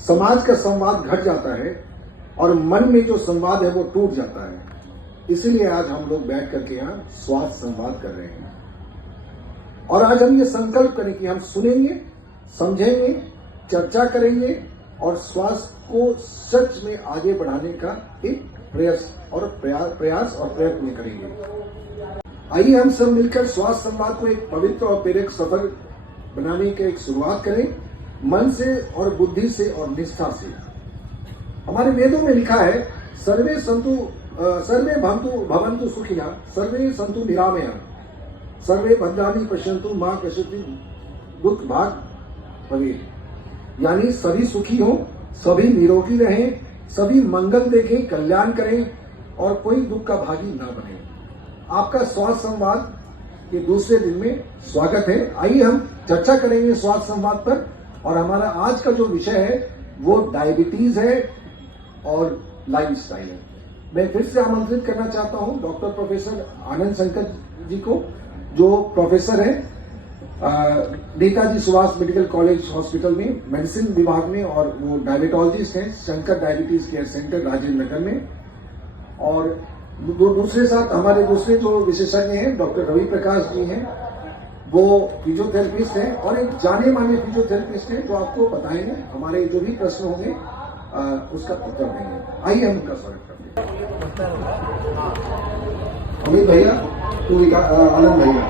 समाज का संवाद घट जाता है और मन में जो संवाद है वो टूट जाता है। इसीलिए आज हम लोग बैठ करके यहाँ स्वास्थ्य संवाद कर रहे हैं और आज हम ये संकल्प करें कि हम सुनेंगे, समझेंगे, चर्चा करेंगे और स्वास्थ्य को सच में आगे बढ़ाने का एक प्रयास और प्रयत्न करेंगे। आइए हम सब मिलकर स्वास्थ्य संवाद को एक पवित्र और प्रेरक सफर बनाने की एक शुरुआत करें, मन से और बुद्धि से और निष्ठा से। हमारे वेदों में लिखा है, सर्वे भवन्तु सुखिनः, सर्वे सन्तु निरामया, सर्वे भद्राणि पश्यन्तु मा कश्चित् दुःख भाग् भवेत्। यानी सभी सुखी हों, सभी निरोगी रहें, सभी मंगल देखें, कल्याण करें और कोई दुख का भागी न बने। आपका स्वास्थ्य संवाद के दूसरे दिन में स्वागत है। आइए हम चर्चा करेंगे स्वास्थ्य संवाद पर और हमारा आज का जो विषय है वो डायबिटीज है और लाइफस्टाइल है। मैं फिर से आमंत्रित करना चाहता हूं डॉक्टर प्रोफेसर आनंद शंकर जी को, जो प्रोफेसर है Netaji Subhash medical college hospital में मेडिसिन विभाग में और वो डायबिटोलॉजिस्ट हैं Shankar diabetes care centre Rajendra Nagar में। और दूसरे साथ हमारे दूसरे जो विशेषज्ञ हैं डॉक्टर रवि प्रकाश जी हैं, वो फिजियोथेरेपिस्ट हैं और एक जाने माने फिजियोथेरेपिस्ट हैं जो आपको बताएंगे, हमारे जो भी प्रश्न होंगे उसका उत्तर देंगे। आइए हम उनका स्वागत करते हैं। अमित भैया, आनंद भैया,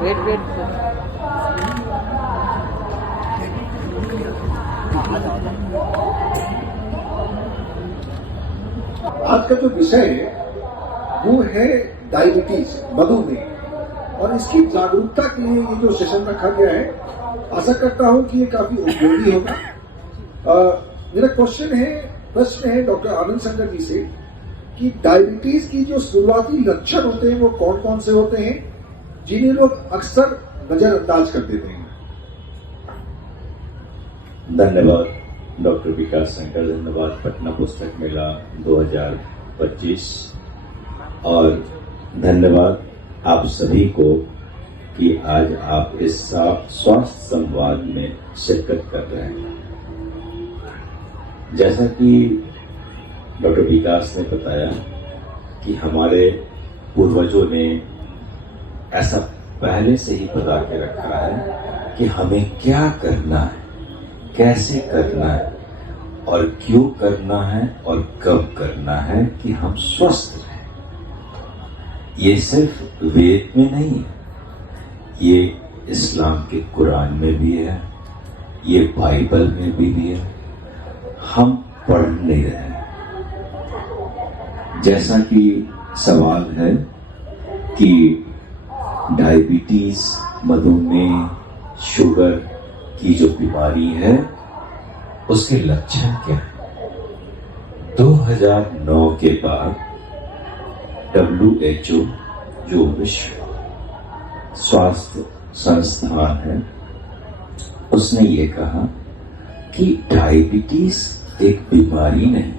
वेट आज का जो विषय है वो है डायबिटीज, मधुमेह, और इसकी जागरूकता के लिए ये जो सेशन रखा गया है, आशा करता हूं कि ये काफी उपयोगी होगा। मेरा प्रश्न है डॉक्टर आनंद शंकर जी से कि डायबिटीज की जो शुरुआती लक्षण होते हैं वो कौन कौन से होते हैं जिन्हें लोग अक्सर नजरअंदाज कर देते हैं। धन्यवाद डॉक्टर विकास शंकर, धन्यवाद पटना पुस्तक मेला 2025 और धन्यवाद आप सभी को कि आज आप इस स्वास्थ्य संवाद में शिरकत कर रहे हैं। जैसा कि डॉक्टर विकास ने बताया कि हमारे पूर्वजों ने ऐसा पहले से ही बता के रखा है कि हमें क्या करना है, कैसे करना है और क्यों करना है और कब करना है कि हम स्वस्थ रहें। ये सिर्फ वेद में नहीं है, ये इस्लाम के कुरान में भी है, ये बाइबल में भी है। हम पढ़ नहीं रहे। जैसा कि सवाल है कि डायबिटीज, मधुमेह, शुगर की जो बीमारी है उसके लक्षण क्या है। 2009 के बाद WHO जो विश्व स्वास्थ्य संस्थान है उसने ये कहा कि डायबिटीज एक बीमारी नहीं,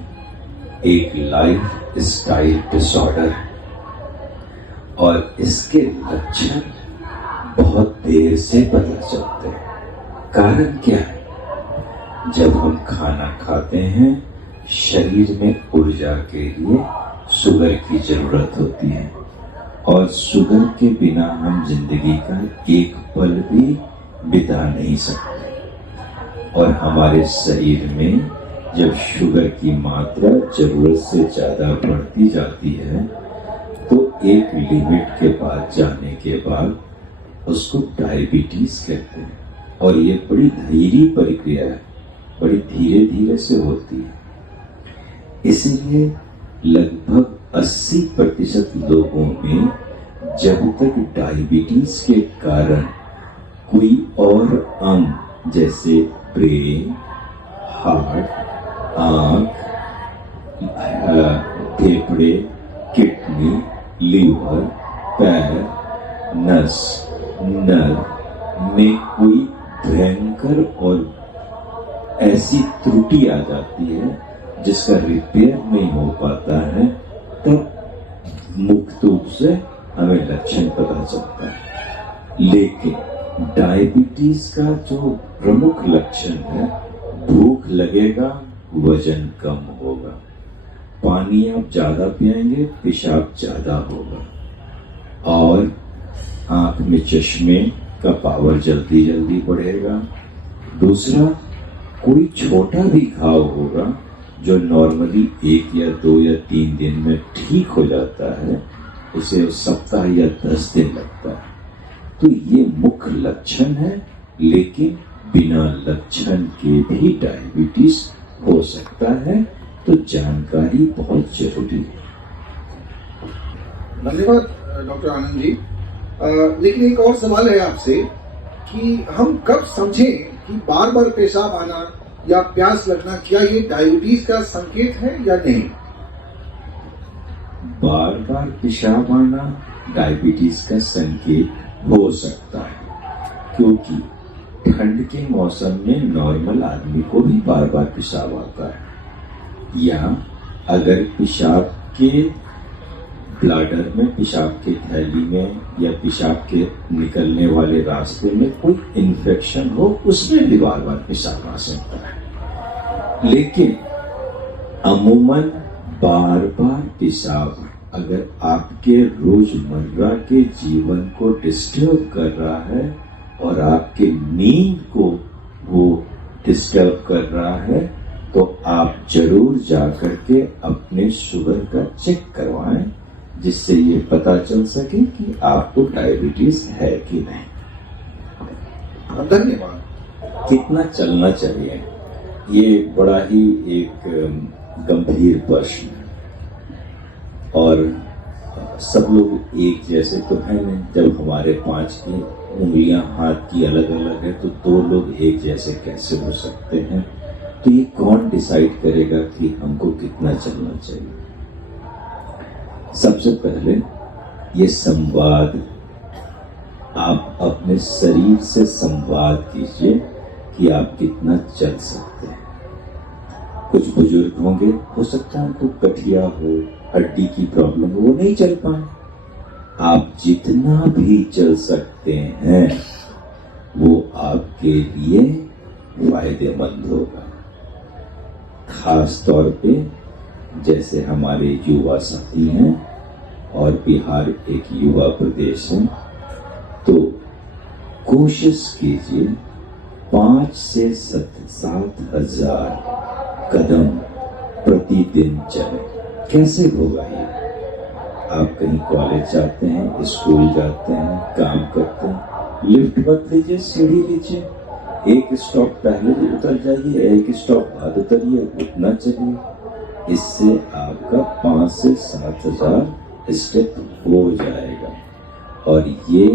एक लाइफ स्टाइल डिसऑर्डर है और इसके लक्षण बहुत देर से पता चलते हैं। कारण क्या है? जब हम खाना खाते हैं शरीर में ऊर्जा के लिए शुगर की जरूरत होती है और शुगर के बिना हम जिंदगी का एक पल भी बिता नहीं सकते। और हमारे शरीर में जब शुगर की मात्रा जरूरत से ज्यादा बढ़ती जाती है तो एक लिमिट के बाद जाने के बाद उसको डायबिटीज कहते हैं और ये बड़ी धीरे प्रक्रिया है, बड़ी धीरे धीरे से होती है। इसलिए लगभग 80% लोगों में जब तक डायबिटीज के कारण कोई और अंग जैसे ब्रेन, हार्ट, आंख, फेफड़े, किडनी, लीवर, पैर, नस, नर्व में कोई भयंकर और ऐसी त्रुटि आ जाती है जिसका रिपेयर नहीं हो पाता है, तब मुक्त रूप से हमें लक्षण पता चलता है। लेकिन डायबिटीज का जो प्रमुख लक्षण है भूख लगेगा, वजन कम होगा। पानी आप ज्यादा पिएंगे, पेशाब ज्यादा होगा। और आंख में चश्मे का पावर जल्दी जल्दी बढ़ेगा। दूसरा, कोई छोटा भी घाव होगा जो नॉर्मली 1 या 2 या 3 दिन में ठीक हो जाता है, उसे सप्ताह या 10 दिन लगता है। तो ये मुख्य लक्षण है, लेकिन बिना लक्षण के भी डायबिटीज हो सकता है। तो जानकारी बहुत जरूरी है। धन्यवाद डॉक्टर आनंद जी। लेकिन एक और सवाल है आपसे कि हम कब समझें कि बार बार पेशाब आना या प्यास लगना, क्या ये डायबिटीज का संकेत है या नहीं? बार बार पेशाब आना डायबिटीज का संकेत हो सकता है, क्योंकि ठंड के मौसम में नॉर्मल आदमी को भी बार बार पेशाब आता है। या अगर पेशाब के ब्लैडर में, पेशाब के थैली में या पेशाब के निकलने वाले रास्ते में कोई इन्फेक्शन हो, उसमें भी बार बार पेशाब आ सकता है। लेकिन अमूमन बार बार पेशाब अगर आपके रोजमर्रा के जीवन को डिस्टर्ब कर रहा है और आपके नींद को वो डिस्टर्ब कर रहा है, तो आप जरूर जाकर के अपने शुगर का चेक करवाएं, जिससे ये पता चल सके कि आपको डायबिटीज है कि नहीं। धन्यवाद। कितना चलना चाहिए, ये बड़ा ही एक गंभीर प्रश्न है। और सब लोग एक जैसे तो है नहीं। जब हमारे 5 की उंगलियां हाथ की अलग अलग है, तो 2 लोग एक जैसे कैसे हो सकते हैं? तो ये कौन डिसाइड करेगा कि हमको कितना चलना चाहिए? सबसे पहले ये संवाद, आप अपने शरीर से संवाद कीजिए कि आप कितना चल सकते हैं। कुछ बुजुर्ग होंगे, हो सकता है उनको गठिया हो, हड्डी की प्रॉब्लम हो, वो नहीं चल पाए। आप जितना भी चल सकते हैं वो आपके लिए फायदेमंद होगा। खास तौर पे जैसे हमारे युवा साथी हैं और बिहार एक युवा प्रदेश है, तो कोशिश कीजिए 5 से 7 हजार कदम प्रतिदिन चले। कैसे होगा ये? आप कहीं कॉलेज जाते हैं, स्कूल जाते हैं, काम करते हैं, लिफ्ट मत लीजिए, सीढ़ी लीजिए। 1 स्टॉप पहले भी उतर जाइए, 1 स्टॉप बाद उतरिए, उतना चलिए। इससे आपका 5 से 7 हजार स्टेप हो जाएगा। और ये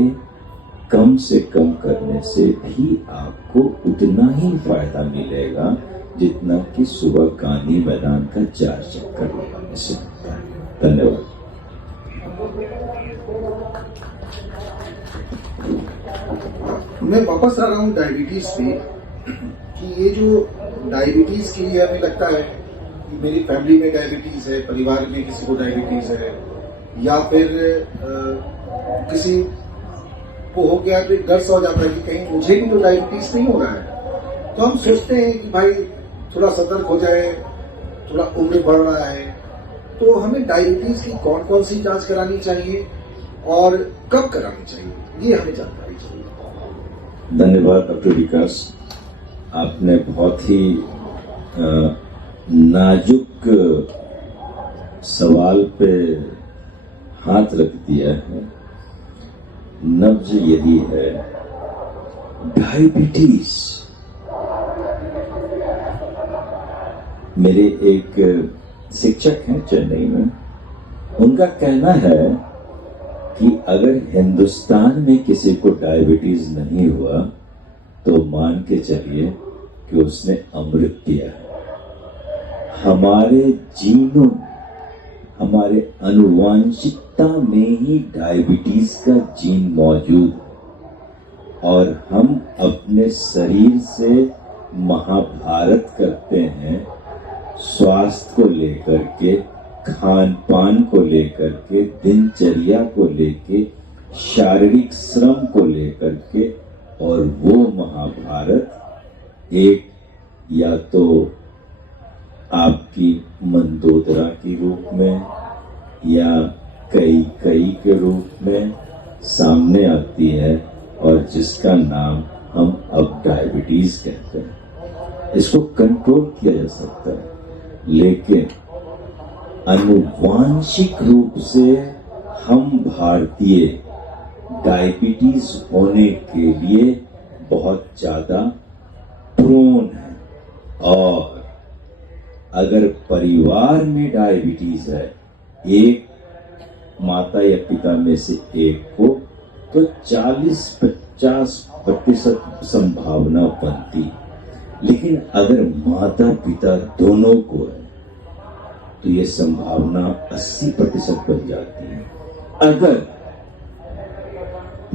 कम से कम करने से भी आपको उतना ही फायदा मिलेगा जितना कि सुबह गांधी मैदान का 4 चक्कर लगाने से होता है। धन्यवाद। मैं वापस आ रहा हूँ डायबिटीज पे कि ये जो डायबिटीज के लिए हमें लगता है कि मेरी फैमिली में डायबिटीज है, परिवार में किसी को डायबिटीज है, या फिर किसी को हो गया तो डर सा हो जाता है कि कहीं मुझे भी तो डायबिटीज नहीं हो रहा है। तो हम सोचते हैं कि भाई थोड़ा सतर्क हो जाए, थोड़ा उम्र बढ़ रहा है, तो हमें डायबिटीज की कौन कौन सी जांच करानी चाहिए और कब करानी चाहिए, ये हमें जानकारी चाहिए। धन्यवाद डॉक्टर विकास, आपने बहुत ही नाजुक सवाल पे हाथ रख दिया है। नब्ज यही है, डायबिटीज। मेरे एक शिक्षक हैं चेन्नई में, उनका कहना है कि अगर हिंदुस्तान में किसी को डायबिटीज नहीं हुआ तो मान के चलिए कि उसने अमृत पिया है। हमारे जीनों, हमारे अनुवांशिकता में ही डायबिटीज का जीन मौजूद, और हम अपने शरीर से महाभारत करते हैं स्वास्थ्य को लेकर के, खान पान को लेकर के, दिनचर्या को लेके, शारीरिक श्रम को लेकर के, और वो महाभारत एक या तो आपकी मंदोदरा के रूप में या कई कई के रूप में सामने आती है, और जिसका नाम हम अब डायबिटीज कहते हैं। इसको कंट्रोल किया जा सकता है, लेकिन आनुवांशिक रूप से हम भारतीय डायबिटीज होने के लिए बहुत ज्यादा प्रोन है। और अगर परिवार में डायबिटीज है, एक माता या पिता में से एक को, तो 40-50% संभावना बनती। लेकिन अगर माता पिता दोनों को है तो ये संभावना 80% बन जाती है। अगर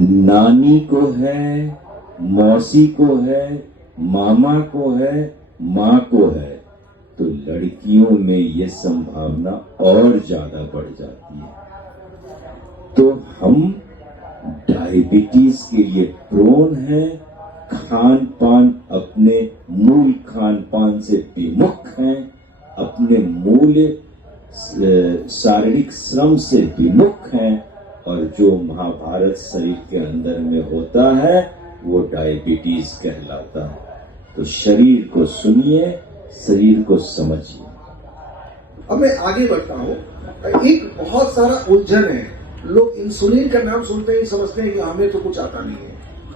नानी को है, मौसी को है, मामा को है, माँ को है, तो लड़कियों में ये संभावना और ज्यादा बढ़ जाती है। तो हम डायबिटीज के लिए प्रोन है। खान पान अपने मूल खान पान से विमुख हैं, अपने मूल शारीरिक श्रम से विमुख हैं, और जो महाभारत शरीर के अंदर में होता है वो डायबिटीज कहलाता है। तो शरीर को सुनिए, शरीर को समझिए। अब मैं आगे बढ़ता हूँ। एक बहुत सारा उलझन है, लोग इंसुलिन का नाम सुनते ही समझते हैं कि हमें तो कुछ आता नहीं है।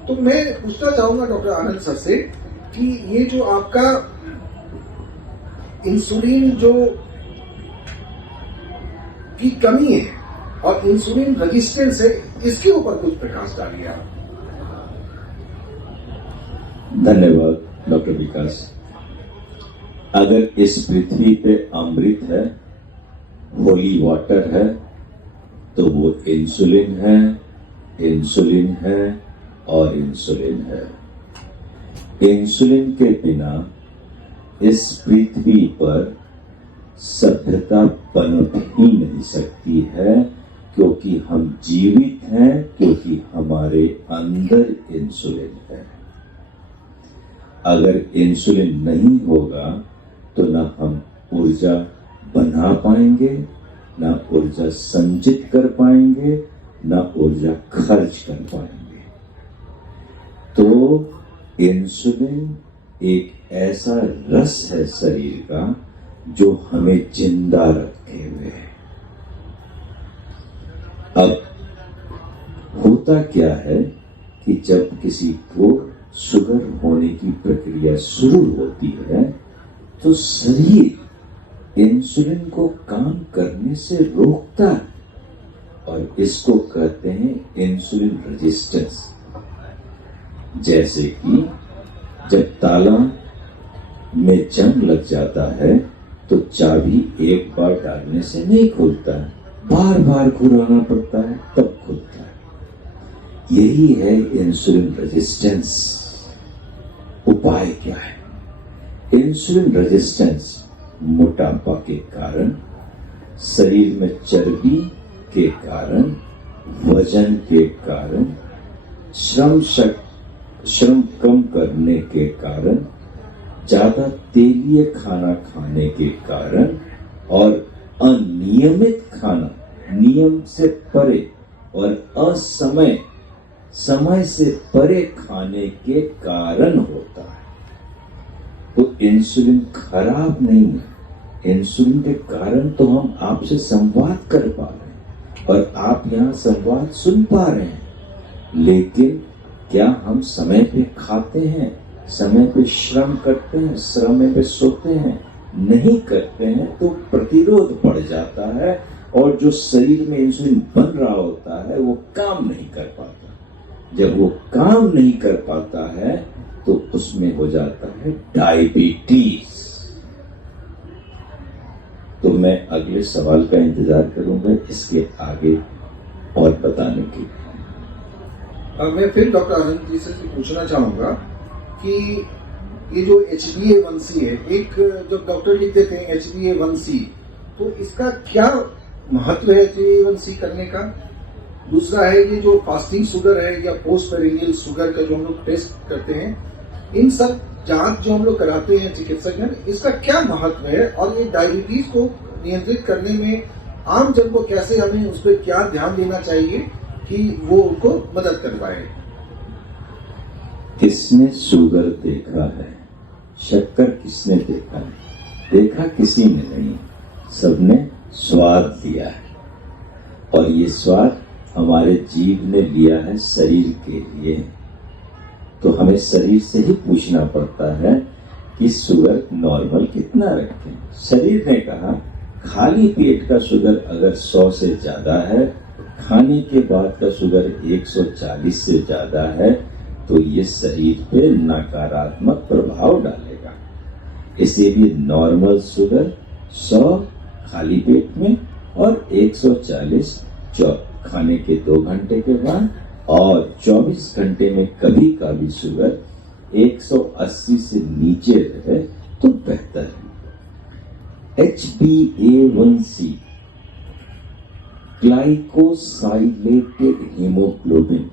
तो मैं पूछना चाहूंगा डॉक्टर आनंद सर से कि ये जो आपका इंसुलिन जो की कमी है और इंसुलिन रेजिस्टेंस है, इसके ऊपर कुछ प्रकाश डालिए आप। धन्यवाद डॉक्टर विकास। अगर इस पृथ्वी पे अमृत है, होली वाटर है, तो वो इंसुलिन है, इंसुलिन है और इंसुलिन है। इंसुलिन के बिना इस पृथ्वी पर सभ्यता पनप ही नहीं सकती है, क्योंकि हम जीवित हैं, क्योंकि हमारे अंदर इंसुलिन है। अगर इंसुलिन नहीं होगा तो ना हम ऊर्जा बना पाएंगे, ना ऊर्जा संचित कर पाएंगे, ना ऊर्जा खर्च कर पाएंगे। तो इंसुलिन एक ऐसा रस है शरीर का जो हमें जिंदा रखे हुए है। अब होता क्या है कि जब किसी को शुगर होने की प्रक्रिया शुरू होती है तो शरीर इंसुलिन को काम करने से रोकता है, और इसको कहते हैं इंसुलिन रेजिस्टेंस। जैसे कि जब ताला में जंग लग जाता है तो चाबी एक बार डालने से नहीं खुलता है, बार बार घुराना पड़ता है तब खुलता है। यही है इंसुलिन रेजिस्टेंस। उपाय क्या है? इंसुलिन रेजिस्टेंस मोटापा के कारण, शरीर में चर्बी के कारण, वजन के कारण, श्रम कम करने के कारण, ज्यादा तेलीय खाना खाने के कारण, और अनियमित खाना, नियम से परे और समय से परे खाने के कारण होता है। तो इंसुलिन खराब नहीं है। इंसुलिन के कारण तो हम आपसे संवाद कर पा रहे हैं और आप यहाँ संवाद सुन पा रहे हैं, लेकिन क्या हम समय पे खाते हैं, समय पे श्रम करते हैं, समय पे सोते हैं? नहीं करते हैं तो प्रतिरोध बढ़ जाता है, और जो शरीर में इंसुलिन बन रहा होता है वो काम नहीं कर पाता। जब वो काम नहीं कर पाता है तो उसमें हो जाता है डायबिटीज। तो मैं अगले सवाल का इंतजार करूंगा इसके आगे और बताने की। मैं फिर डॉक्टर आनंद जी से पूछना चाहूंगा कि ये जो HbA1c है, एक जब डॉक्टर लिख देते हैं HbA1c, तो इसका क्या महत्व है HbA1c करने का? दूसरा है ये जो फास्टिंग शुगर है या पोस्ट पेरिनियल शुगर का जो हम लोग टेस्ट करते हैं, इन सब जांच जो हम लोग कराते हैं चिकित्सक हैं, इसका क्या महत्व है और ये डायबिटीज को नियंत्रित करने में आम जन को कैसे हमें उस पर क्या ध्यान देना चाहिए कि वो उनको मदद कर पाए। किसने शुगर देखा है, शक्कर किसने देखा है? देखा किसी ने नहीं, सबने स्वाद लिया है। और ये स्वाद हमारे जीव ने लिया है शरीर के लिए। तो हमें शरीर से ही पूछना पड़ता है कि शुगर नॉर्मल कितना रखें। शरीर ने कहा खाली पेट का शुगर अगर 100 से ज्यादा है, खाने के बाद का शुगर 140 से ज्यादा है, तो ये शरीर पे नकारात्मक प्रभाव डालेगा। इसीलिए नॉर्मल शुगर 100 खाली पेट में और 140 खाने के 2 घंटे के बाद, और 24 घंटे में कभी कभी शुगर 180 से नीचे रहे तो बेहतर है। HbA1c ग्लाइकोसाइलेटेड हीमोग्लोबिन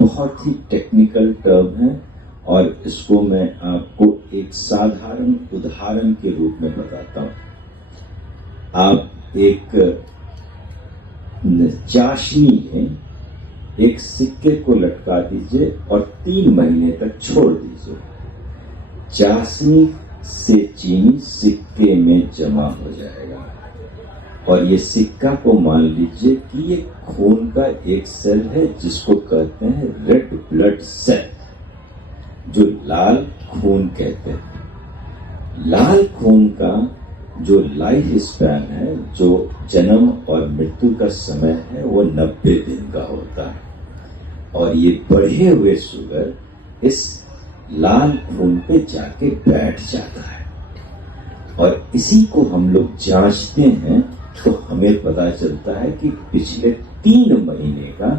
बहुत ही टेक्निकल टर्म है और इसको मैं आपको एक साधारण उदाहरण के रूप में बताता हूं। आप एक चाशनी में एक सिक्के को लटका दीजिए और 3 महीने तक छोड़ दीजिए। चाशनी से चीनी सिक्के में जमा हो जाएगा और ये सिक्का को मान लीजिए कि ये खून का एक सेल है जिसको कहते हैं रेड ब्लड सेल, जो लाल खून कहते हैं। लाल खून का जो लाइफ स्पैन है, जो जन्म और मृत्यु का समय है, वो 90 दिन का होता है। और ये बढ़े हुए शुगर इस लाल खून पे जाके बैठ जाता है और इसी को हम लोग जांचते हैं तो हमें पता चलता है कि पिछले 3 महीने का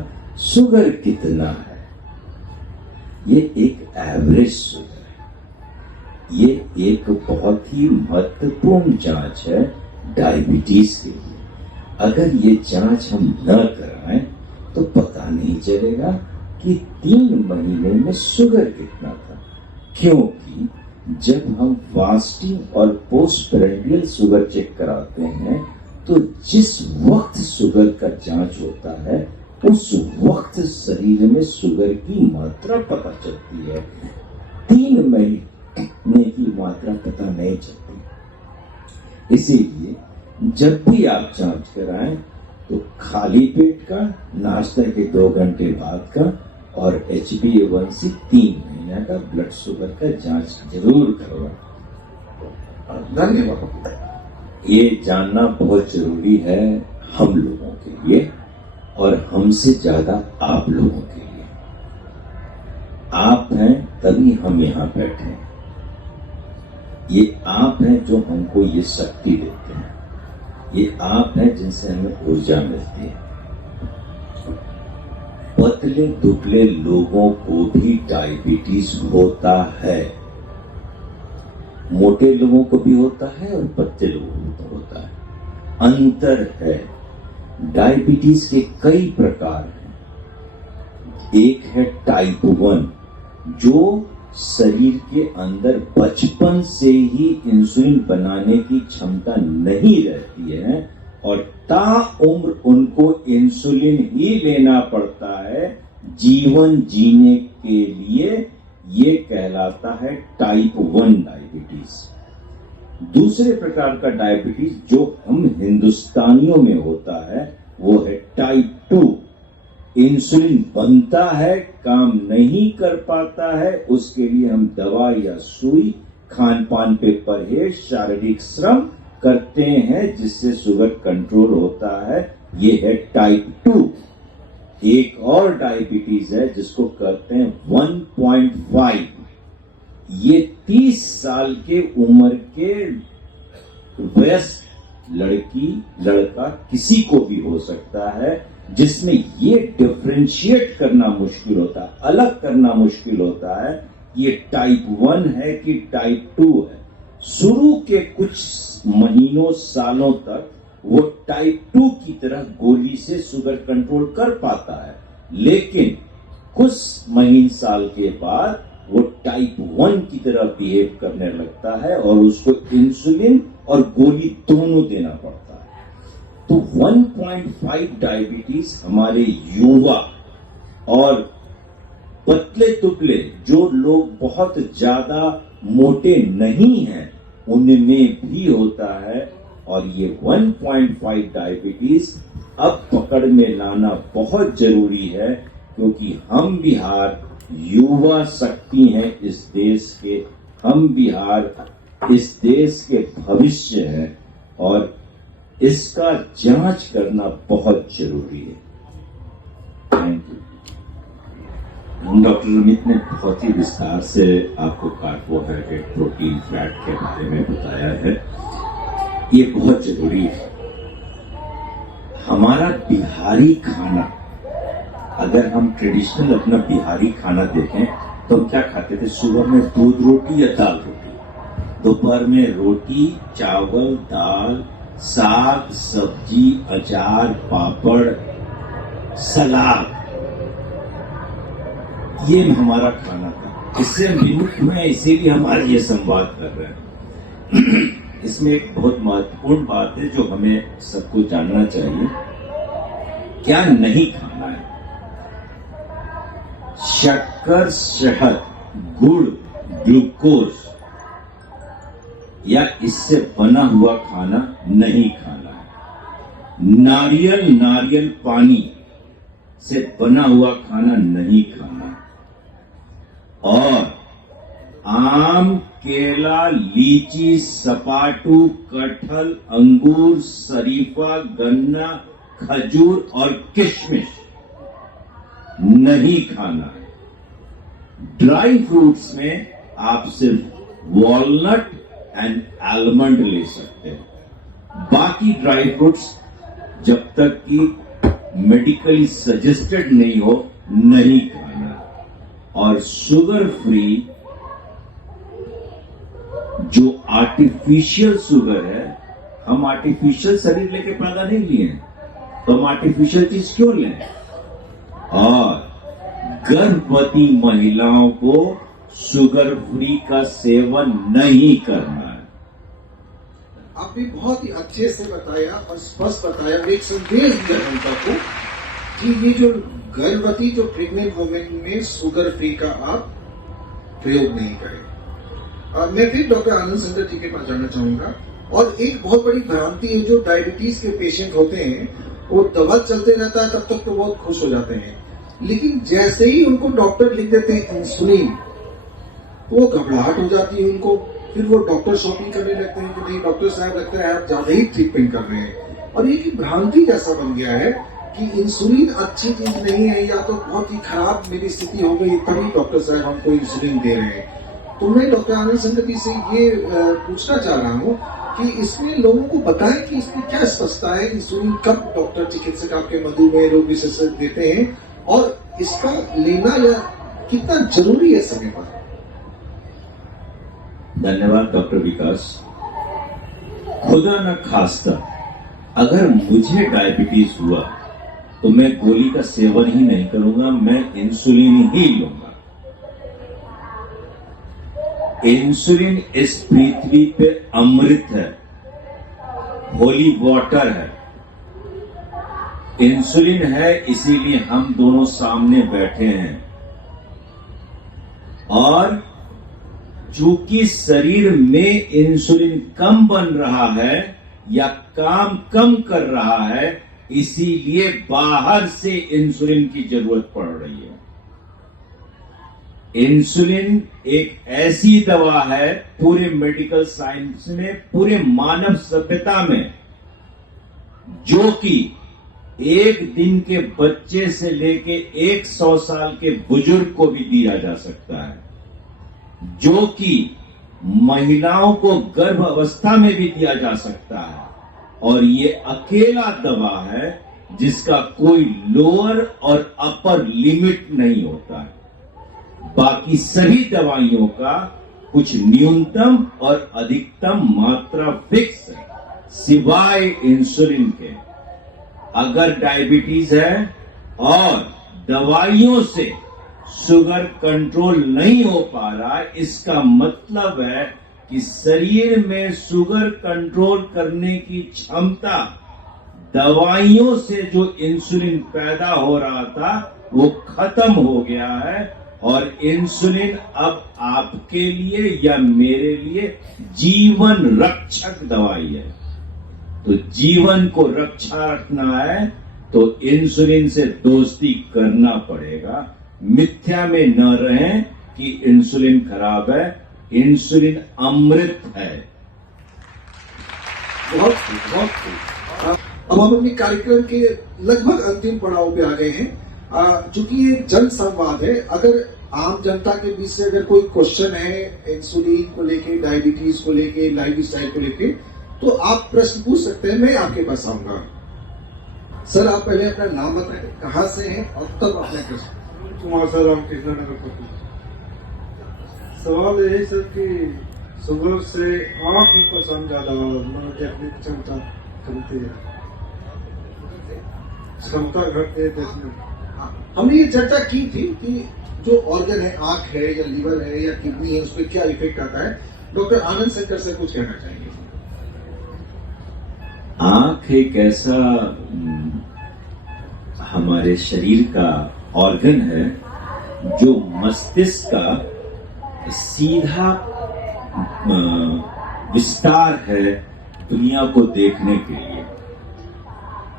शुगर कितना है। ये एक एवरेज शुगर है। ये एक बहुत ही महत्वपूर्ण जांच है डायबिटीज के लिए। अगर ये जांच हम न कराएं तो पता नहीं चलेगा कि 3 महीने में शुगर कितना था, क्योंकि जब हम फास्टिंग और पोस्ट प्रेंडियल शुगर चेक कराते हैं तो जिस वक्त शुगर का जांच होता है उस वक्त शरीर में शुगर की मात्रा पता चलती है। 3 महीने की मात्रा पता नहीं चलती। इसीलिए जब भी आप जांच कराएं तो खाली पेट का, नाश्ते के 2 घंटे बाद का और HbA1c 3 महीने का ब्लड शुगर का जांच जरूर करवाएं। धन्यवाद। ये जानना बहुत जरूरी है हम लोगों के लिए और हमसे ज्यादा आप लोगों के लिए। आप हैं तभी हम यहाँ बैठे हैं। ये आप हैं जो हमको ये शक्ति देते हैं। ये आप हैं जिनसे हमें ऊर्जा मिलती है। पतले दुबले लोगों को भी डायबिटीज होता है, मोटे लोगों को भी होता है और पतले लोगों को होता है। अंतर है, डायबिटीज के कई प्रकार हैं। एक है टाइप 1, जो शरीर के अंदर बचपन से ही इंसुलिन बनाने की क्षमता नहीं रहती है और ताउम्र उनको इंसुलिन ही लेना पड़ता है जीवन जीने के लिए। ये कहलाता है टाइप 1 डायबिटीज। दूसरे प्रकार का डायबिटीज जो हम हिंदुस्तानियों में होता है वो है टाइप 2। इंसुलिन बनता है, काम नहीं कर पाता है, उसके लिए हम दवा या सुई, खान पान पे परहेज, शारीरिक श्रम करते हैं जिससे शुगर कंट्रोल होता है। ये है टाइप 2। एक और डायबिटीज है जिसको कहते हैं 1.5। ये 30 साल के उम्र के वयस्क लड़की लड़का किसी को भी हो सकता है, जिसमें ये डिफरेंशिएट करना मुश्किल होता है, अलग करना मुश्किल होता है ये टाइप 1 है कि टाइप 2 है। शुरू के कुछ महीनों सालों तक वो टाइप 2 की तरह गोली से शुगर कंट्रोल कर पाता है, लेकिन कुछ महीने साल के बाद वो टाइप 1 की तरह बिहेव करने लगता है और उसको इंसुलिन और गोली दोनों देना पड़ता है। तो 1.5 डायबिटीज हमारे युवा और पतले दुबले जो लोग बहुत ज्यादा मोटे नहीं हैं उनमें भी होता है। और ये 1.5 डायबिटीज अब पकड़ में लाना बहुत जरूरी है, क्योंकि हम बिहार युवा शक्ति हैं इस देश के, हम बिहार इस देश के भविष्य हैं और इसका जांच करना बहुत जरूरी है। Thank you. डॉक्टर अमित ने बहुत ही विस्तार से आपको कार्बोहाइड्रेट, प्रोटीन, फैट के बारे में बताया है। ये बहुत जरूरी है। हमारा बिहारी खाना, अगर हम ट्रेडिशनल अपना बिहारी खाना देखें तो हम क्या खाते थे? सुबह में दूध रोटी या दाल रोटी, दोपहर में रोटी, चावल, दाल, साग, सब्जी, अचार, पापड़, सलाद, ये हमारा खाना था। इससे विमुख में इसीलिए हमारे ये संवाद कर रहे हैं। इसमें एक बहुत महत्वपूर्ण बात है जो हमें सबको जानना चाहिए, क्या नहीं खाना है। शक्कर, शहद, गुड़, ग्लूकोज या इससे बना हुआ खाना नहीं खाना है। नारियल पानी से बना हुआ खाना नहीं खाना है। और आम, केला, लीची, सपाटू, कटहल, अंगूर, शरीफा, गन्ना, खजूर और किशमिश नहीं खाना है। ड्राई फ्रूट्स में आप सिर्फ वॉलनट एंड आलमंड ले सकते हैं। बाकी ड्राई फ्रूट्स जब तक कि मेडिकली सजेस्टेड नहीं हो नहीं खाना। और शुगर फ्री जो आर्टिफिशियल शुगर है, हम आर्टिफिशियल शरीर लेके पैदा नहीं लिए हैं, तो हम आर्टिफिशियल चीज क्यों लें? और गर्भवती महिलाओं को शुगर फ्री का सेवन नहीं करना है। आपने बहुत ही अच्छे से बताया और स्पष्ट बताया, एक संदेश दिया जनता को कि ये जो गर्भवती जो प्रेग्नेंट वुमेन में शुगर फ्री का आप प्रयोग नहीं करें। मैं फिर डॉक्टर आनंद शंकर जी के पास जाना चाहूंगा। और एक बहुत बड़ी भ्रांति है, जो डायबिटीज के पेशेंट होते हैं वो दवा चलते रहता है तब तक तो बहुत खुश हो जाते हैं, लेकिन जैसे ही उनको डॉक्टर लिख देते हैं इंसुलिन तो वो घबराहट हो जाती है उनको। फिर वो डॉक्टर शॉपिंग करने लगते हैं कि नहीं डॉक्टर साहब लगता है आप ज्यादा ही ट्रीटमेंट कर रहे हैं। और ये भ्रांति जैसा बन गया है कि इंसुलिन अच्छी चीज नहीं है या तो बहुत ही खराब मेरी स्थिति हो गई तभी डॉक्टर साहब हमको इंसुलिन दे रहे हैं। तो मैं डॉक्टर आनंद शंकर जी से ये पूछना चाह रहा हूँ कि इसमें लोगों को बताएं कि इसमें क्या स्पष्टता है, इंसुलिन कब डॉक्टर चिकित्सक आपके मधुमेह रोग विशेषज्ञ देते हैं और इसका लेना या कितना जरूरी है समय पर। धन्यवाद डॉक्टर विकास। खुदा न खास्ता अगर मुझे डायबिटीज हुआ तो मैं गोली का सेवन ही नहीं करूंगा, मैं इंसुलिन ही लूंगा। इंसुलिन इस पृथ्वी पे अमृत है, होली वाटर है। इंसुलिन है इसीलिए हम दोनों सामने बैठे हैं। और चूंकि शरीर में इंसुलिन कम बन रहा है या काम कम कर रहा है, इसीलिए बाहर से इंसुलिन की जरूरत पड़ रही है। इंसुलिन एक ऐसी दवा है पूरे मेडिकल साइंस में, पूरे मानव सभ्यता में, जो कि एक दिन के बच्चे से लेके 100 साल के बुजुर्ग को भी दिया जा सकता है, जो कि महिलाओं को गर्भ अवस्था में भी दिया जा सकता है। और ये अकेला दवा है जिसका कोई लोअर और अपर लिमिट नहीं होता है। बाकी सभी दवाइयों का कुछ न्यूनतम और अधिकतम मात्रा फिक्स है, सिवाय इंसुलिन के। अगर डायबिटीज है और दवाइयों से शुगर कंट्रोल नहीं हो पा रहा, इसका मतलब है कि शरीर में शुगर कंट्रोल करने की क्षमता, दवाइयों से जो इंसुलिन पैदा हो रहा था वो खत्म हो गया है, और इंसुलिन अब आपके लिए या मेरे लिए जीवन रक्षक दवाई है। तो जीवन को रक्षा रखना है तो इंसुलिन से दोस्ती करना पड़ेगा। मिथ्या में न रहें कि इंसुलिन खराब है, इंसुलिन अमृत है। बहुत खूब। अब हम अपने कार्यक्रम के लगभग अंतिम पड़ाव पे आ गए हैं। चूंकि ये जन संवाद है, अगर आम जनता के बीच से अगर कोई क्वेश्चन है इंसुलिन को लेके, डायबिटीज को लेके, लाइफ स्टाइल को लेके, तो आप प्रश्न पूछ सकते हैं, मैं आपके पास आऊंगा। सर, आप पहले अपना नाम बताएं, कहाँ से हैं और तब अपना प्रश्न। कुमार सर, रामकृष्ण नगर पति। सवाल यही सर कि शुगर से आंख में पसंद ज्यादा मन देखने की क्षमता कमती है, क्षमता घटती है देखने। हमने ये चर्चा की थी कि जो ऑर्गन है, आंख है या लीवर है या किडनी है, उस पर क्या इफेक्ट आता है। डॉक्टर आनंद शंकर से कुछ कहना चाहेंगे। आंख एक ऐसा हमारे शरीर का ऑर्गन है जो मस्तिष्क का सीधा विस्तार है दुनिया को देखने के लिए।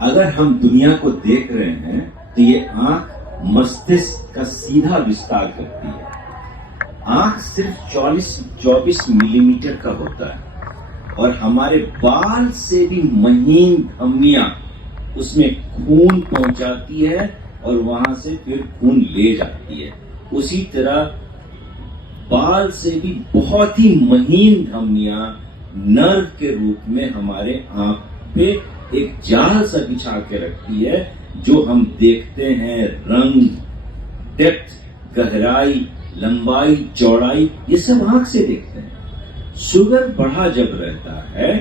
अगर हम दुनिया को देख रहे हैं तो ये आंख मस्तिष्क का सीधा विस्तार करती है। आंख सिर्फ 24 मिलीमीटर का होता है और हमारे बाल से भी महीन धमनियां उसमें खून पहुंचाती है और वहां से फिर खून ले जाती है। उसी तरह बाल से भी बहुत ही महीन धमनियां नर्व के रूप में हमारे आंख पे एक जाल सा बिछा के रखती है, जो हम देखते हैं रंग, डेप्थ, गहराई, लंबाई, चौड़ाई, ये सब आंख से देखते हैं। शुगर बढ़ा जब रहता है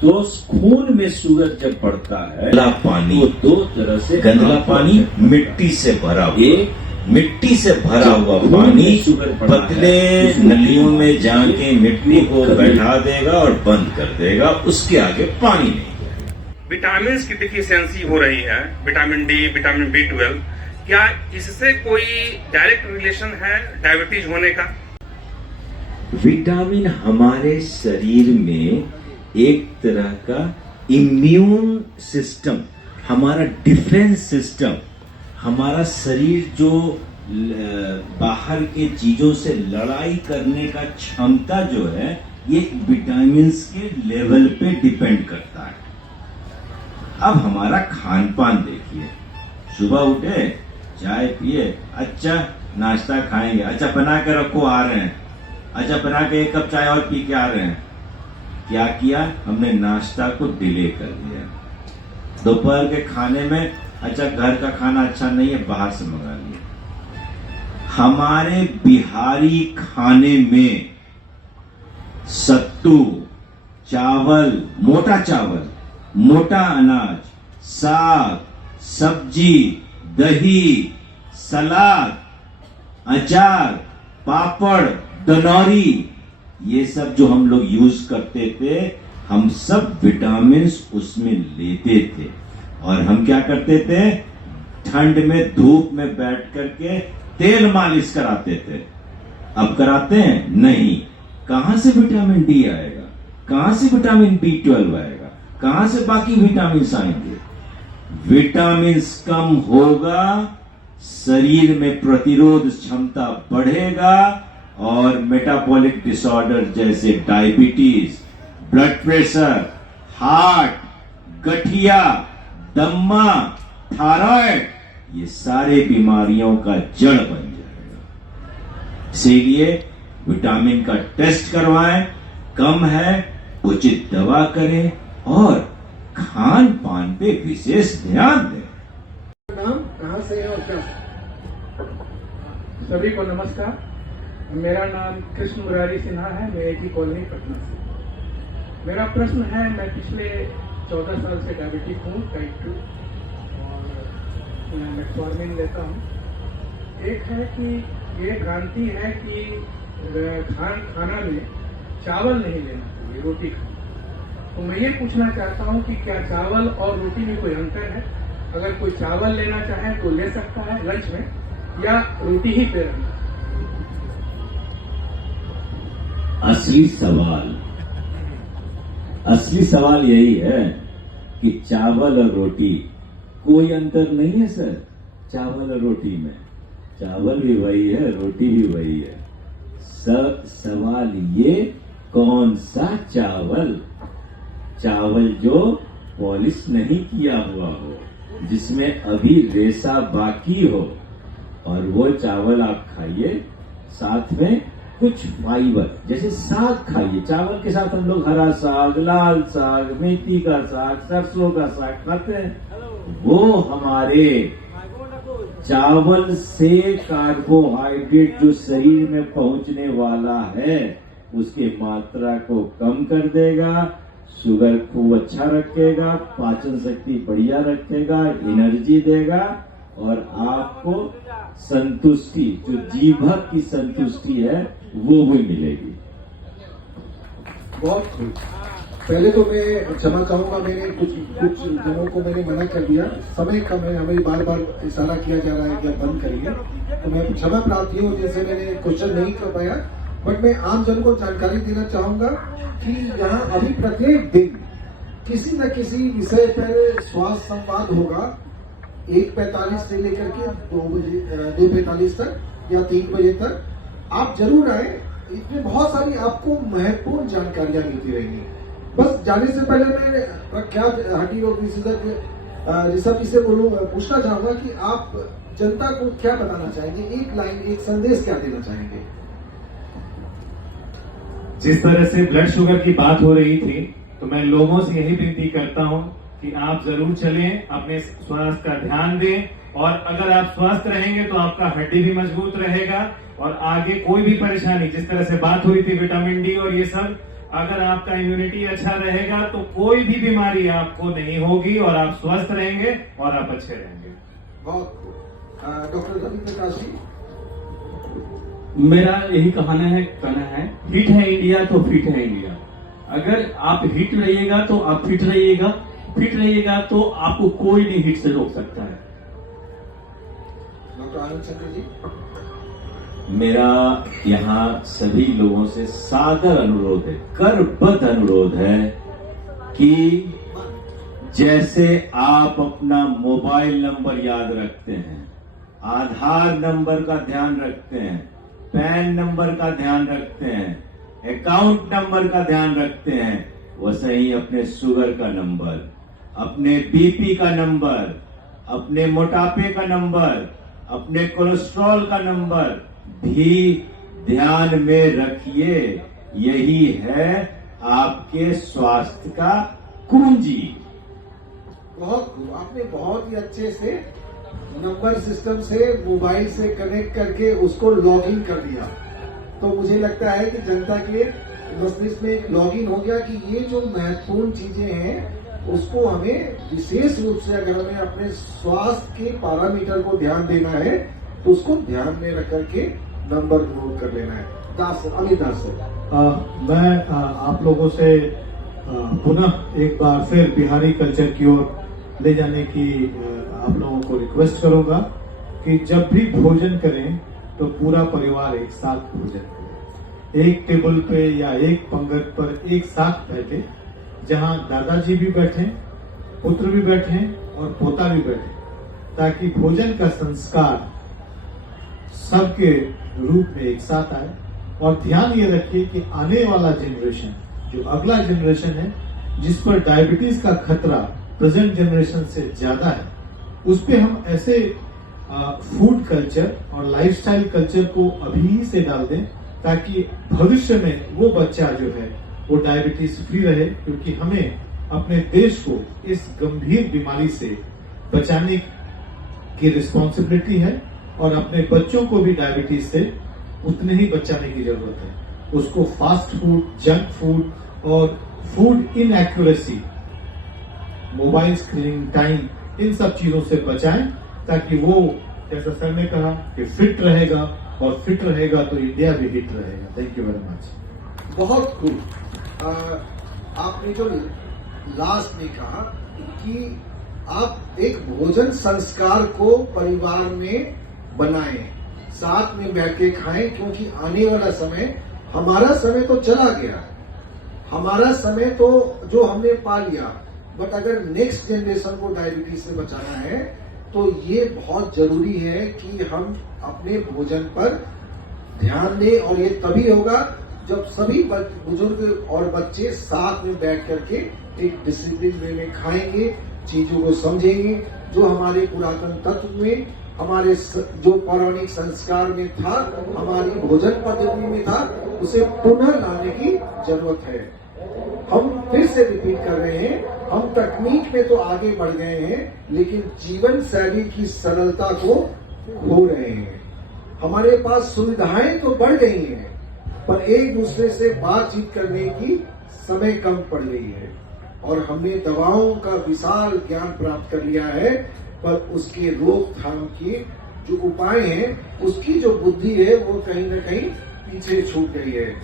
तो खून में शुगर जब बढ़ता है, गंदला पानी, वो दो तरह से, गंदला पानी मिट्टी से भरा हुआ, मिट्टी से भरा हुआ पानी पतले नलियों में जाके मिट्टी को बैठा देगा और बंद कर देगा, उसके आगे पानी नहीं। विटामिन की डिफिशियंसी हो रही है, विटामिन डी, विटामिन B12, क्या इससे कोई डायरेक्ट रिलेशन है डायबिटीज होने का? विटामिन हमारे शरीर में एक तरह का इम्यून सिस्टम, हमारा डिफेंस सिस्टम, हमारा शरीर जो बाहर के चीजों से लड़ाई करने का क्षमता जो है, ये विटामिन के लेवल पे डिपेंड करता है। अब हमारा खान पान देखिए, सुबह उठे, चाय पिए, अच्छा नाश्ता खाएंगे, अच्छा बना के रखो, आ रहे हैं, अच्छा बना के एक कप चाय और पी के आ रहे हैं। क्या किया हमने? नाश्ता को डिले कर दिया। दोपहर के खाने में, अच्छा घर का खाना अच्छा नहीं है, बाहर से मंगा लिया। हमारे बिहारी खाने में सत्तू, चावल, मोटा अनाज, साग, सब्जी, दही, सलाद, अचार, पापड़, दनौरी, ये सब जो हम लोग यूज करते थे, हम सब विटामिन उसमें लेते थे। और हम क्या करते थे? ठंड में धूप में बैठ करके तेल मालिश कराते थे। अब कराते हैं? नहीं। कहां से विटामिन डी आएगा? कहां से विटामिन B12 आएगा? कहां से बाकी विटामिन आएंगे? विटामिन कम होगा, शरीर में प्रतिरोध क्षमता बढ़ेगा और मेटाबॉलिक डिसऑर्डर जैसे डायबिटीज, ब्लड प्रेशर, हार्ट, गठिया, दम्मा, थायराइड, ये सारे बीमारियों का जड़ बन जाएगा। इसीलिए विटामिन का टेस्ट करवाएं, कम है उचित दवा करें और खान पान पे विशेष ध्यान दें। नाम, कहाँ से है और क्या? सभी को नमस्कार। मेरा नाम कृष्ण मुरारी सिन्हा है, मैं AT कॉलोनी पटना से। मेरा प्रश्न है, मैं पिछले 14 साल से डायबिटिक हूँ, टाइप 2, और मैं मेटफॉर्मिन लेता हूँ। एक है कि ये क्रांति है कि खाना में चावल नहीं लेना चाहिए, रोटी खाना। तो मैं ये पूछना चाहता हूँ कि क्या चावल और रोटी में कोई अंतर है? अगर कोई चावल लेना चाहे तो ले सकता है लंच में, या रोटी ही पे रहना? असली सवाल यही है कि चावल और रोटी कोई अंतर नहीं है सर। चावल और रोटी में चावल भी वही है, रोटी भी वही है। सवाल ये कौन सा चावल? चावल जो पॉलिश नहीं किया हुआ हो, जिसमें अभी रेशा बाकी हो, और वो चावल आप खाइए। साथ में कुछ फाइबर, जैसे साग खाइए। चावल के साथ हम लोग हरा साग, लाल साग, मेथी का साग, सरसों का साग खाते हैं। वो हमारे चावल से कार्बोहाइड्रेट जो शरीर में पहुंचने वाला है, उसकी मात्रा को कम कर देगा, शुगर को अच्छा रखेगा, पाचन शक्ति बढ़िया रखेगा, एनर्जी देगा, और आपको संतुष्टि, जो जीभक की संतुष्टि है, वो भी मिलेगी। बहुत खूब। पहले तो मैं क्षमा चाहूंगा, मैंने कुछ जनों को मैंने मना कर दिया। समय का हमें बार बार इशारा किया जा रहा है कि आप बंद करिए, तो मैं क्षमा प्रार्थी हूँ जैसे मैंने क्वेश्चन नहीं कर पाया। बट मैं आम जन को जानकारी देना चाहूंगा कि यहाँ अभी प्रत्येक दिन किसी न किसी विषय पर स्वास्थ्य संवाद होगा। 1:45 से लेकर के 2:45 तक या 3 बजे तक आप जरूर आए। इसमें बहुत सारी आपको महत्वपूर्ण जानकारियां मिलती रहेंगी। बस जाने से पहले मैं प्रख्यात हड्डी रोग विशेषज्ञ ऋषभ जी से पूछना चाहूंगा कि आप जनता को क्या बताना चाहेंगे? एक लाइन, एक संदेश क्या देना चाहेंगे? जिस तरह से ब्लड शुगर की बात हो रही थी, तो मैं लोगों से यही विनती करता हूं कि आप जरूर चलें, अपने स्वास्थ्य का ध्यान दें, और अगर आप स्वस्थ रहेंगे तो आपका हड्डी भी मजबूत रहेगा, और आगे कोई भी परेशानी, जिस तरह से बात हुई थी विटामिन डी और ये सब, अगर आपका इम्यूनिटी अच्छा रहेगा तो कोई भी बीमारी आपको नहीं होगी, और आप स्वस्थ रहेंगे और आप अच्छे रहेंगे। बहुत डॉक्टर रवि प्रकाश जी। मेरा यही कहना है हिट है इंडिया तो फिट है इंडिया। अगर आप हिट रहिएगा तो आप फिट रहिएगा, फिट रहिएगा तो आपको कोई नहीं हिट से रोक सकता है। डॉक्टर आनंद चंद्र जी। मेरा यहाँ सभी लोगों से सादर अनुरोध है, करबद्ध अनुरोध है कि जैसे आप अपना मोबाइल नंबर याद रखते हैं, आधार नंबर का ध्यान रखते हैं, पैन नंबर का ध्यान रखते हैं, अकाउंट नंबर का ध्यान रखते हैं, वैसे ही अपने शुगर का नंबर, अपने बीपी का नंबर, अपने मोटापे का नंबर, अपने कोलेस्ट्रॉल का नंबर भी ध्यान में रखिए। यही है आपके स्वास्थ्य का कुंजी। बहुत खूब, आपने बहुत ही अच्छे से नंबर सिस्टम से मोबाइल से कनेक्ट करके उसको लॉगिन कर दिया। तो मुझे लगता है कि जनता के मस्तिष्क में लॉगिन हो गया कि ये जो महत्वपूर्ण चीजें हैं उसको हमें विशेष रूप से, अगर हमें अपने स्वास्थ्य के पैरामीटर को ध्यान देना है तो उसको ध्यान में रख करके नंबर नोट कर लेना है। अमित दास सर। मैं आप लोगों से पुनः एक बार फिर बिहारी कल्चर की ओर ले जाने की आप लोगों को रिक्वेस्ट करूंगा कि जब भी भोजन करें तो पूरा परिवार एक साथ भोजन करे, एक टेबल पे या एक पंगत पर एक साथ बैठे, जहां दादाजी भी बैठे, पुत्र भी बैठे और पोता भी बैठे, ताकि भोजन का संस्कार सबके रूप में एक साथ आए। और ध्यान ये रखिए कि आने वाला जनरेशन, जो अगला जनरेशन है, जिस पर डायबिटीज का खतरा प्रेजेंट जनरेशन से ज्यादा है, उस पे हम ऐसे फूड कल्चर और लाइफस्टाइल कल्चर को अभी से डाल दें, ताकि भविष्य में वो बच्चा जो है वो डायबिटीज फ्री रहे। क्योंकि हमें अपने देश को इस गंभीर बीमारी से बचाने की रिस्पॉन्सिबिलिटी है, और अपने बच्चों को भी डायबिटीज से उतने ही बचाने की जरूरत है। उसको फास्ट फूड, जंक फूड और food inaccuracy, mobile screening time, इन सब चीजों से बचाएं, ताकि वो जैसा सर ने कहा कि फिट रहेगा, और फिट रहेगा तो इंडिया भी हिट रहेगा। Thank you very much. बहुत खूब। आपने जो लास्ट में कहा कि आप एक भोजन संस्कार को परिवार में बनाएं, साथ में बैठ के खाएं, क्योंकि आने वाला समय, हमारा समय तो चला गया, हमारा समय तो जो हमने पा लिया, बट अगर नेक्स्ट जनरेशन को डायबिटीज से बचाना है तो ये बहुत जरूरी है कि हम अपने भोजन पर ध्यान दें। और ये तभी होगा जब सभी बुजुर्ग और बच्चे साथ में बैठ करके एक डिसिप्लिन वे में खाएंगे, चीजों को समझेंगे, जो हमारे पुरातन तत्व में, हमारे जो पौराणिक संस्कार में था, हमारी भोजन पद्धति में था, उसे पुनः लाने की जरूरत है। हम फिर से रिपीट कर रहे हैं, हम तकनीक में तो आगे बढ़ गए हैं, लेकिन जीवन शैली की सरलता को खो रहे हैं। हमारे पास सुविधाएं तो बढ़ गई हैं, पर एक दूसरे से बातचीत करने की समय कम पड़ गई है। और हमने दवाओं का विशाल ज्ञान प्राप्त कर लिया है, पर उसके रोकथाम के जो उपाय हैं, उसकी जो बुद्धि है, वो कहीं न कहीं पीछे छूट गई है।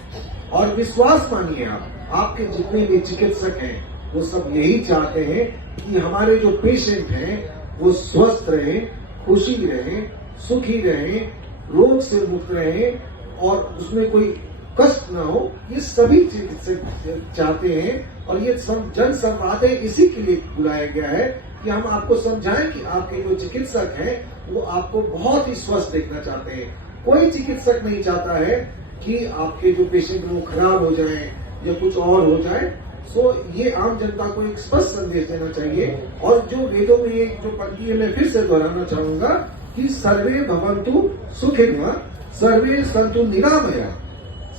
और विश्वास मानिए, आपके जितने भी चिकित्सक हैं, वो सब यही चाहते हैं कि हमारे जो पेशेंट हैं वो स्वस्थ रहें, खुशी रहें, सुखी रहें, रोग से मुक्त रहें, और उसमें कोई कष्ट न हो। ये सभी चिकित्सक चाहते हैं, और ये जन संवाद है, इसी के लिए बुलाया गया है कि हम आपको समझाएं कि आपके जो चिकित्सक हैं वो आपको बहुत ही स्वस्थ देखना चाहते हैं। कोई चिकित्सक नहीं चाहता है कि आपके जो पेशेंट वो खराब हो जाए या कुछ और हो जाए। सो ये आम जनता को एक स्पष्ट संदेश देना चाहिए। और जो वेदों में एक जो पंक्ति है, मैं फिर से दोहराना चाहूंगा कि सर्वे भवन्तु सुखिनः, सर्वे सन्तु निरामया,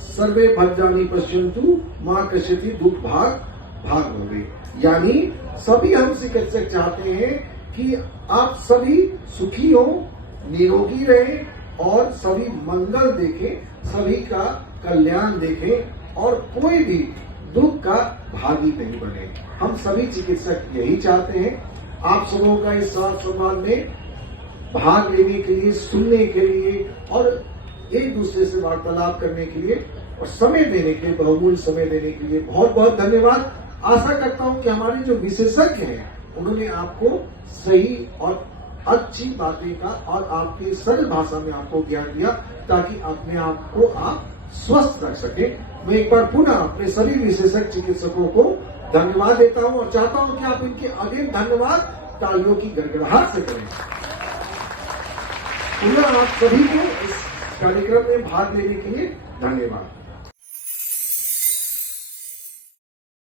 सर्वे भद्राणि पश्यन्तु मां कश्चित् दुख भाग भवे। यानी सभी हम चिकित्सक चाहते हैं कि आप सभी सुखी हो, निरोगी रहें, और सभी मंगल देखें, सभी का कल्याण देखें, और कोई भी दुख का भागी नहीं बने। हम सभी चिकित्सक यही चाहते हैं। आप सबों का इस संवाद में भाग लेने के लिए, सुनने के लिए, और एक दूसरे से वार्तालाप करने के लिए, और समय देने के लिए, बहुमूल्य समय देने के लिए बहुत बहुत धन्यवाद। आशा करता हूं कि हमारे जो विशेषज्ञ हैं, उन्होंने आपको सही और अच्छी बातें का और आपकी सरल भाषा में आपको ज्ञान दिया, ताकि अपने आप को आप स्वस्थ रख सके। मैं एक बार पुनः अपने सभी विशेषज्ञ चिकित्सकों को धन्यवाद देता हूं, और चाहता हूं कि आप इनके अगेन धन्यवाद तालियों की गड़गड़ाहट से करें। पुनः आप सभी को इस कार्यक्रम में भाग लेने के लिए धन्यवाद।